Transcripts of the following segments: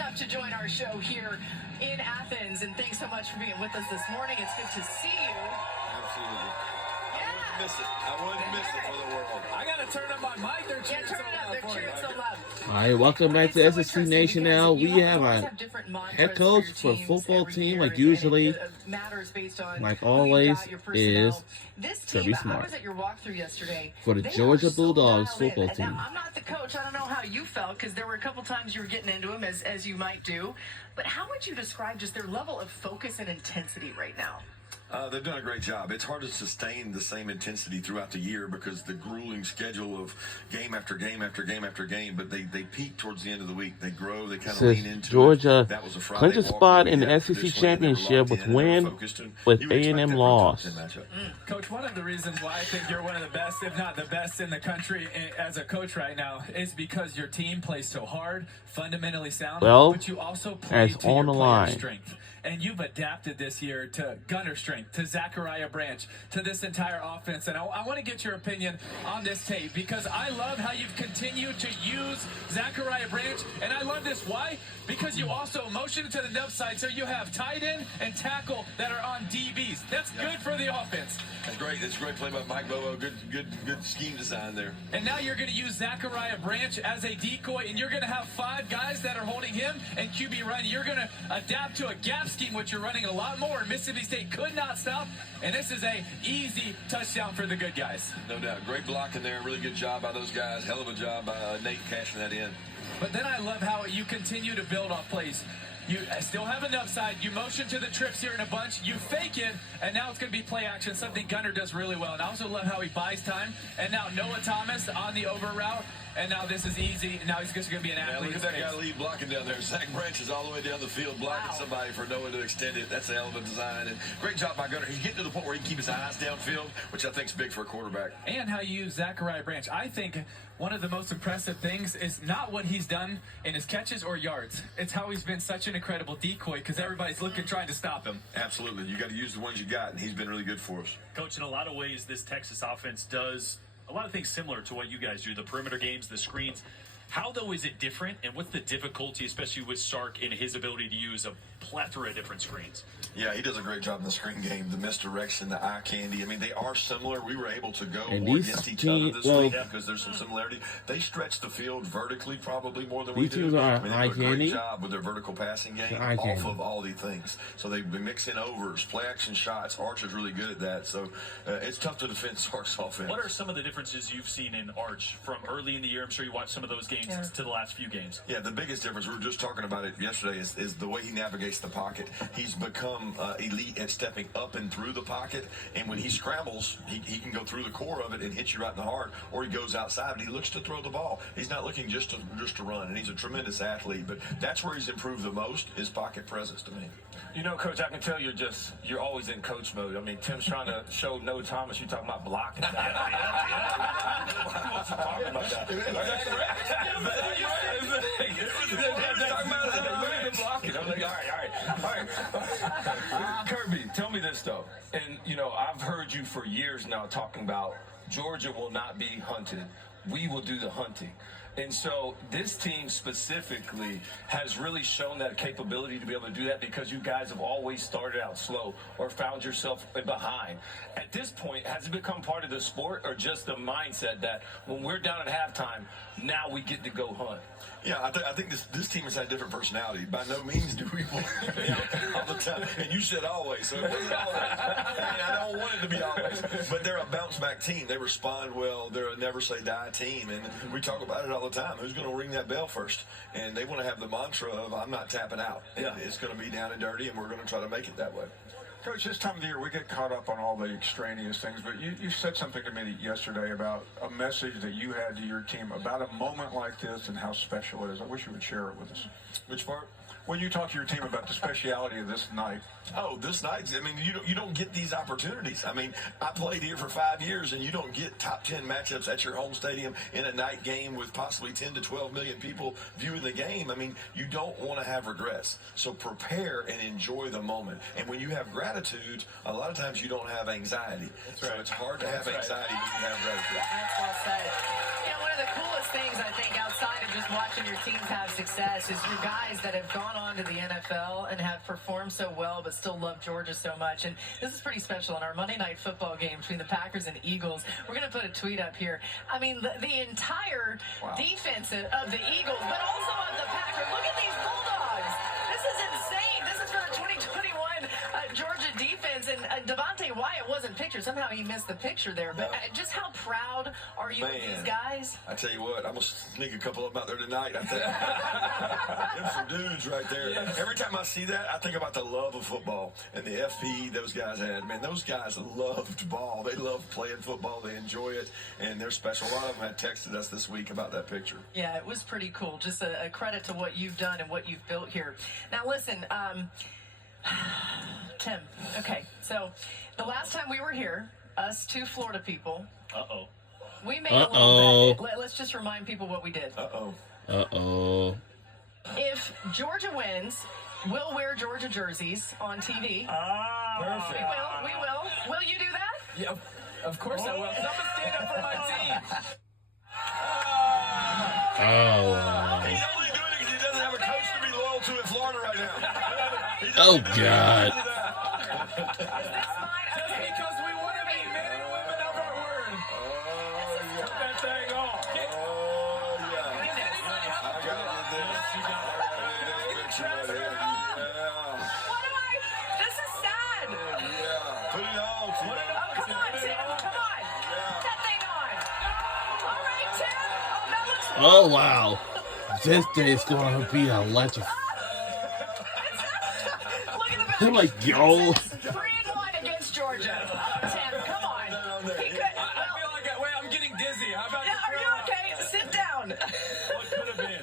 enough to join our show here in Athens. And thanks so much for being with us this morning. It's good to see you. Absolutely. I wouldn't miss it for the world. I got to turn up my mic. They're cheering turn it up. They're cheering so loud. All right, welcome back to SSC Nation now. We have a head coach for football team, like usually, like always, is Kirby Smart for the Georgia Bulldogs football team. I'm not the coach. I don't know how you felt, because there were a couple times you were getting into them, as you might do. But how would you describe just their level of focus and intensity right now? They've done a great job. It's hard to sustain the same intensity throughout the year because the grueling schedule of game after game after game after game, but they peak towards the end of the week. They grow, they kind of lean into Georgia it. That was a Friday clinch a spot in the SEC championship with win with A&M loss. Coach, one of the reasons why I think you're one of the best, if not the best in the country as a coach right now, is because your team plays so hard, fundamentally sound, but you also play to your player strength. And you've adapted this year to Gunner strength, to Zachariah Branch, to this entire offense. And I want to get your opinion on this tape, because I love how you've continued to use Zachariah Branch. And I love this. Why? Because you also motion to the left side, so you have tight end and tackle that are on DBs. That's good for the offense. That's great. That's a great play by Mike Bobo. Good scheme design there. And now you're going to use Zachariah Branch as a decoy, and you're going to have 5 guys that are holding him and QB run. You're going to adapt to a gap scheme, which you're running a lot more. Mississippi State could not stop, and this is a easy touchdown for the good guys. No doubt. Great blocking there. Really good job by those guys. Hell of a job by Nate cashing that in. But then I love how you continue to build off plays. You still have an upside. You motion to the trips here in a bunch. You fake it, and now it's going to be play action, something Gunner does really well. And I also love how he buys time. And now Noah Thomas on the over route. And now this is easy. Now he's just going to be an athlete. Look at that guy lead blocking down there. Zach Branch is all the way down the field blocking somebody for Noah to extend it. That's a hell of a design. And great job by Gunner. He's getting to the point where he can keep his eyes downfield, which I think is big for a quarterback. And how you use Zachariah Branch. I think one of the most impressive things is not what he's done in his catches or yards. It's how he's been such an incredible decoy, because everybody's looking, trying to stop him. Absolutely. You got to use the ones you got, and he's been really good for us. Coach, in a lot of ways, this Texas offense does a lot of things similar to what you guys do, the perimeter games, the screens. How, though, is it different, and what's the difficulty, especially with Sark, in his ability to use a plethora of different screens? Yeah, he does a great job in the screen game, the misdirection, the eye candy. I mean, they are similar. We were able to go more against each other this week because there's some similarity. They stretch the field vertically probably more than we do. I mean, they do a great job with their vertical passing game off of all these things. So they mix in overs, play action shots. Archer's really good at that. So it's tough to defend Sark's offense. What are some of the differences you've seen in Arch from early in the year? I'm sure you watched some of those games to the last few games. Yeah, the biggest difference, we were just talking about it yesterday, is the way he navigates the pocket. He's become elite at stepping up and through the pocket, and when he scrambles, he can go through the core of it and hit you right in the heart, or he goes outside and he looks to throw the ball. He's not looking just to run, and he's a tremendous athlete, but that's where he's improved the most, is pocket presence to me. You know, Coach, I can tell you're always in coach mode. I mean, Tim's trying to show Noah Thomas, you're talking about blocking. What you talking about that? All right. Kirby, tell me this, though. And, you know, I've heard you for years now talking about Georgia will not be hunted. We will do the hunting. And so this team specifically has really shown that capability to be able to do that, because you guys have always started out slow or found yourself behind. At this point, has it become part of the sport, or just the mindset that when we're down at halftime, now we get to go hunt? Yeah, I think this team has had different personality. By no means do we win all the time. And you said always, so it wasn't always. I don't want it to be always. But they're a bounce-back team. They respond well. They're a never-say-die team. And we talk about it all the time. Who's going to ring that bell first? And they want to have the mantra of, I'm not tapping out. Yeah. It's going to be down and dirty, and we're going to try to make it that way. Coach, this time of the year, we get caught up on all the extraneous things, but you said something to me yesterday about a message that you had to your team about a moment like this and how special it is. I wish you would share it with us. Which part? When you talk to your team about the speciality of this night. Oh, this night, I mean, you don't get these opportunities. I mean, I played here for 5 years, and you don't get top 10 matchups at your home stadium in a night game with possibly 10 to 12 million people viewing the game. I mean, you don't want to have regrets. So prepare and enjoy the moment. And when you have gratitude, a lot of times you don't have anxiety. That's right. So it's hard to have anxiety when you have gratitude. That's well said. You know, one of the coolest things, I think, outside of just watching your teams have success is your guys that have gone on to the NFL and have performed so well but still love Georgia so much. And this is pretty special. In our Monday Night Football game between the Packers and Eagles, we're going to put a tweet up here. I mean, the entire defense of the Eagles, but also of the Packers. Look at these Bulldogs. This is insane. This is for the 2021 Georgia defense. And Devontae Wyatt wasn't pictured. Somehow he missed the picture there. But just how proud are you of these guys? I tell you what, I'm going to sneak a couple of them out there tonight. I think them some dudes right there. Yes. Every time I see that, I think about the love of football and the FP those guys had. Man, those guys loved ball. They love playing football. They enjoy it, and they're special. A lot of them had texted us this week about that picture. Yeah, it was pretty cool. Just a credit to what you've done and what you've built here. Now, listen, Tim, okay, so the last time we were here, us two Florida people, we made a little bet. Let's just remind people what we did. If Georgia wins, we'll wear Georgia jerseys on TV. Perfect. We will. Will you do that? Yeah, of course I will. I'm going to stand up for my team. He's only doing it because he doesn't have a coach to be loyal to in Florida right now. Oh, God. Is this mine? Just because we want to be men and women of our word. Put that thing on. I got this right here. What am I? This is sad. Put it on. Oh, come on, Tim. Come on. Put that thing on. All right, Tim. Oh, that looks Oh, wow. This day is going to be electric. Look at the back. I'm like, yo. 3-1 against Georgia. Oh, Tim, come on. He could. I feel like I'm getting dizzy. How about Are you okay? Sit down. What could have been?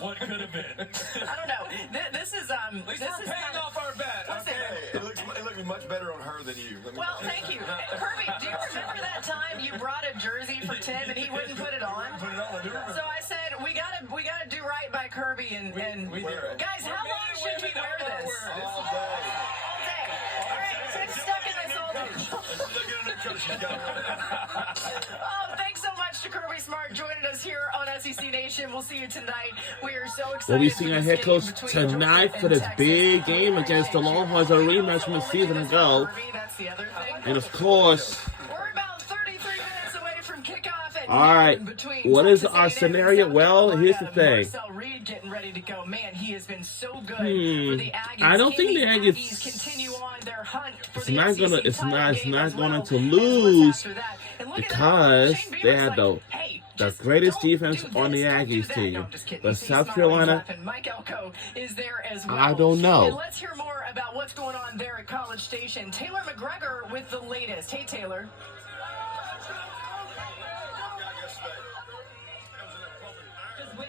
What could have been? I don't know. This is At least we're paying off our bet. Listen, It looks much better on her than you. well, thank you. Kirby, do you remember that time you brought a jersey for Tim and he wouldn't put it on? Put it on. I do remember. So I said, we gotta do right by Kirby and We do. guys, how long should we wear this? All day. All day. All right, Tim's stuck in this all day. Look at her coach. She's got it. Oh, thanks so much to Kirby Smart joining us here on SEC Nation. We'll see you tonight. We are so excited. We'll be seeing for our this head game coach between tonight Georgia for and this Texas. big game against the Longhorns, a rematch from a season ago. That's the other thing. And of course, We're about 33 minutes away from kickoff. At all right, between what is Texas our A&M and scenario? South Well, here's the Carolina. thing. Marcel Reed getting ready to go. Man, he has been so good for the Aggies. I don't think Can the Aggies continue on their hunt for It's the not SEC gonna. It's title not. It's game not as going well to as what's lose after that. And look at that. because Shane they Beamer's had like, the hey, the just greatest don't defense do on the this, don't do Aggies that. team. No, I'm just kidding. But You see South Smiley's Carolina, laughing. Mike Elko is there as well. I don't know. And let's hear more about what's going on there at College Station. Taylor McGregor with the latest. Hey, Taylor.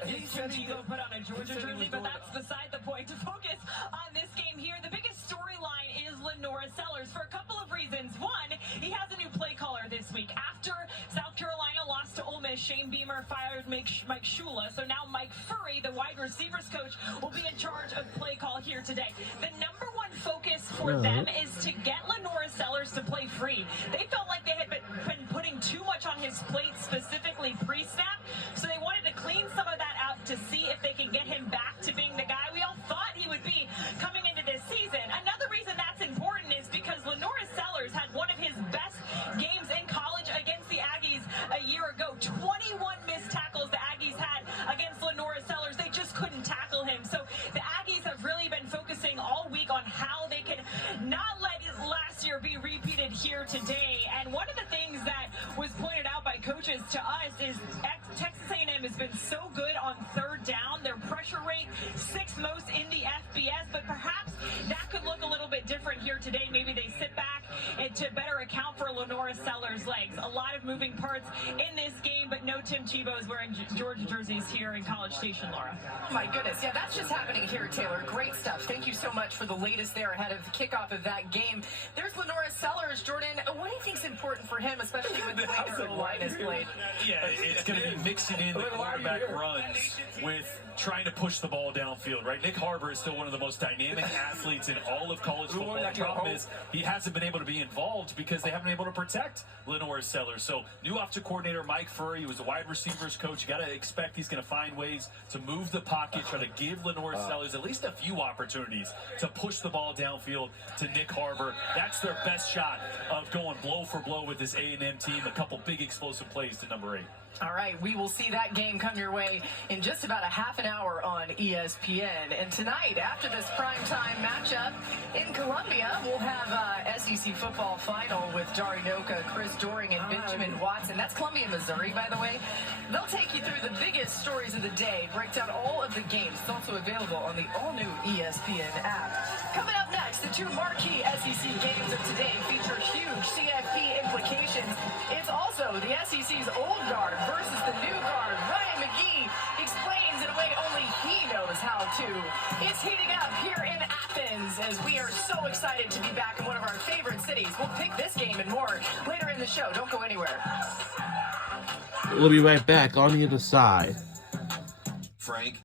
These you go put on a Georgia jersey, but that's beside the point. To focus on this game here, the biggest storyline is Lenora Sellers for a couple of reasons. One, he has a new play caller this week. After South Carolina lost to Ole Miss, Shane Beamer fired Mike Shula, so now Mike Furry, the wide receivers coach, will be in charge of play call here today. The number one focus for them is to get Lenora Sellers to play free. They felt like they had been putting too much on his plate, specifically pre-snap, so they wanted to clean some of that out to see if they can get him back to being the guy we all thought he would be coming into this season. Another reason that's important is because Lenora Sellers had one of his best games in college against the Aggies a year ago. 21 missed tackles the Aggies had against Lenora Sellers. They just couldn't tackle him. So the Aggies have really been focusing all week on how they can not let last year be repeated here today. And one of the things that was pointed out by coaches to us is Texas A&M has been so good on third down. Their pressure rate, 6th most in the FBS, but perhaps that could look a little bit different here today. Maybe they sit back and to better account for Lenora Sellers' legs. A lot of moving parts in this game, but no Tim Tebow is wearing Georgia jerseys here in College Station, Laura. Oh my goodness. Yeah, that's just happening here, Taylor. Great stuff. Thank you so much for the latest there ahead of the kickoff of that game. There's Lenora Sellers. Jordan, what do you think is important for him, especially with the way their line is played? Yeah, it's going to be mixing in the quarterback runs with trying to push the ball downfield, right? Nick Harbor is still one of the most dynamic athletes athletes in all of college football. The problem is he hasn't been able to be involved because they haven't been able to protect Lenore Sellers. So new offensive coordinator Mike Furry, who was the wide receivers coach, you got to expect he's going to find ways to move the pocket, try to give Lenore Sellers at least a few opportunities to push the ball downfield to Nick Harbor. That's their best shot of going blow for blow with this A&M team. A couple big explosive plays to number 8. All right, we will see that game come your way in just about a half an hour on ESPN. And tonight, after this primetime matchup in Columbia, we'll have SEC football final with Dari Noka, Chris Doring, and Benjamin Watson. That's Columbia, Missouri, by the way. They'll take you through the biggest stories of the day, break down all of the games. It's also available on the all-new ESPN app. Coming up next, the two marquee SEC games of today feature huge CFP implications. It's also the SEC's old guard versus the new guard. Ryan McGee explains in a way only he knows how to. It's heating up here in Athens as we are so excited to be back in one of our favorite cities. We'll pick this game and more later in the show. Don't go anywhere. We'll be right back on the other side. Frank.